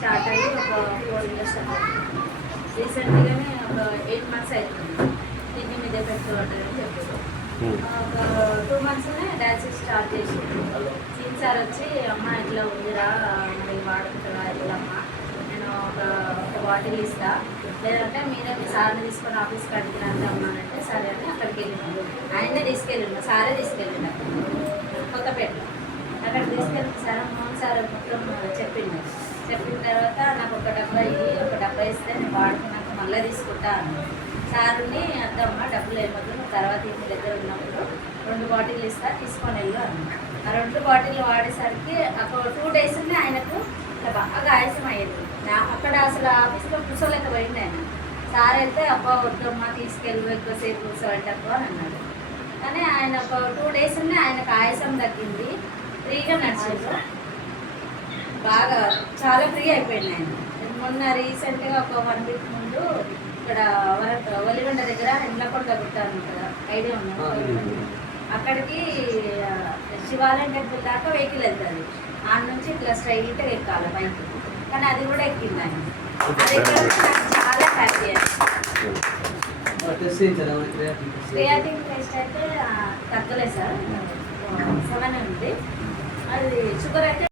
Start అయ్యి ఒక 4 years రీసెంట్గానే ఒక 8 months అవుతుంది. కిడ్నీ మీద ఎఫెక్ట్ పడ్డారని చెప్పారు. ఒక 2 monthsనే డయాలసిస్ స్టార్ట్ చేసి సీన్ సార్ వచ్చి అమ్మ ఇట్లా ఉందిరా మరి వాడుకుంటారా ఇట్లా అమ్మ నేను ఒక బాటిల్ ఇస్తా, లేదంటే మీరే మీ సార్ని తీసుకొని ఆఫీస్కి అడిగిన అమ్మానంటే సరే అని అక్కడికి వెళ్ళినాడు. ఆయనే తీసుకెళ్ళిండు, సారే తీసుకెళ్ళిండు కొత్తపేటలో. అక్కడ తీసుకెళ్ళి సార్ మోహన్ సార్ మొత్తం చెప్పిన తర్వాత నాకు ఒక డబ్బా ఇస్తే నేను వాడుకున్నాక మళ్ళీ తీసుకుంటా అన్నాను. సార్ని అద్దమ్మా డబ్బులు ఏమొద్దు, నువ్వు తర్వాత ఇంటి దగ్గర ఉన్నప్పుడు 2 బాటిల్ ఇస్తా తీసుకొని వెళ్ళు అన్న. ఆ 2 బాటిల్ వాడేసరికి ఒక 2 days ఆయనకు ఇట్లా బాగా ఆయాసం అయ్యేది. అక్కడ అసలు ఆఫీస్లో కూర్చోలేకపోయింది ఆయన. సార్ అయితే అబ్బా వద్దమ్మా తీసుకెళ్ళు ఎక్కువసేపు కూర్చోబెట్టకు అని అన్నాడు. కానీ ఆయన ఒక 2 days ఆయనకు ఆయాసం తగ్గింది, ఫ్రీగా నడిచిండు, బాగా చాలా ఫ్రీ అయిపోయింది ఆయన. మొన్న రీసెంట్గా ఒక 1 week ముందు ఇక్కడ ఒలిగొండ దగ్గర ఎండ్లకొండ గుట్టాను కదా, ఐడియా ఉంది, అక్కడికి శివాలయం టెంపుల్ దాకా వెహికల్ వెళ్తుంది. ఆ నుంచి ఇట్లా స్ట్రైట్గా ఎక్కాలి బైక్, కానీ అది కూడా ఎక్కింది ఆయన. అది ఎక్కడ నాకు చాలా హ్యాపీ అయింది. క్రియాటిన్ టెస్ట్ అయితే తగ్గలేదు సార్, 7 ఉంది. అది షుగర్ అయితే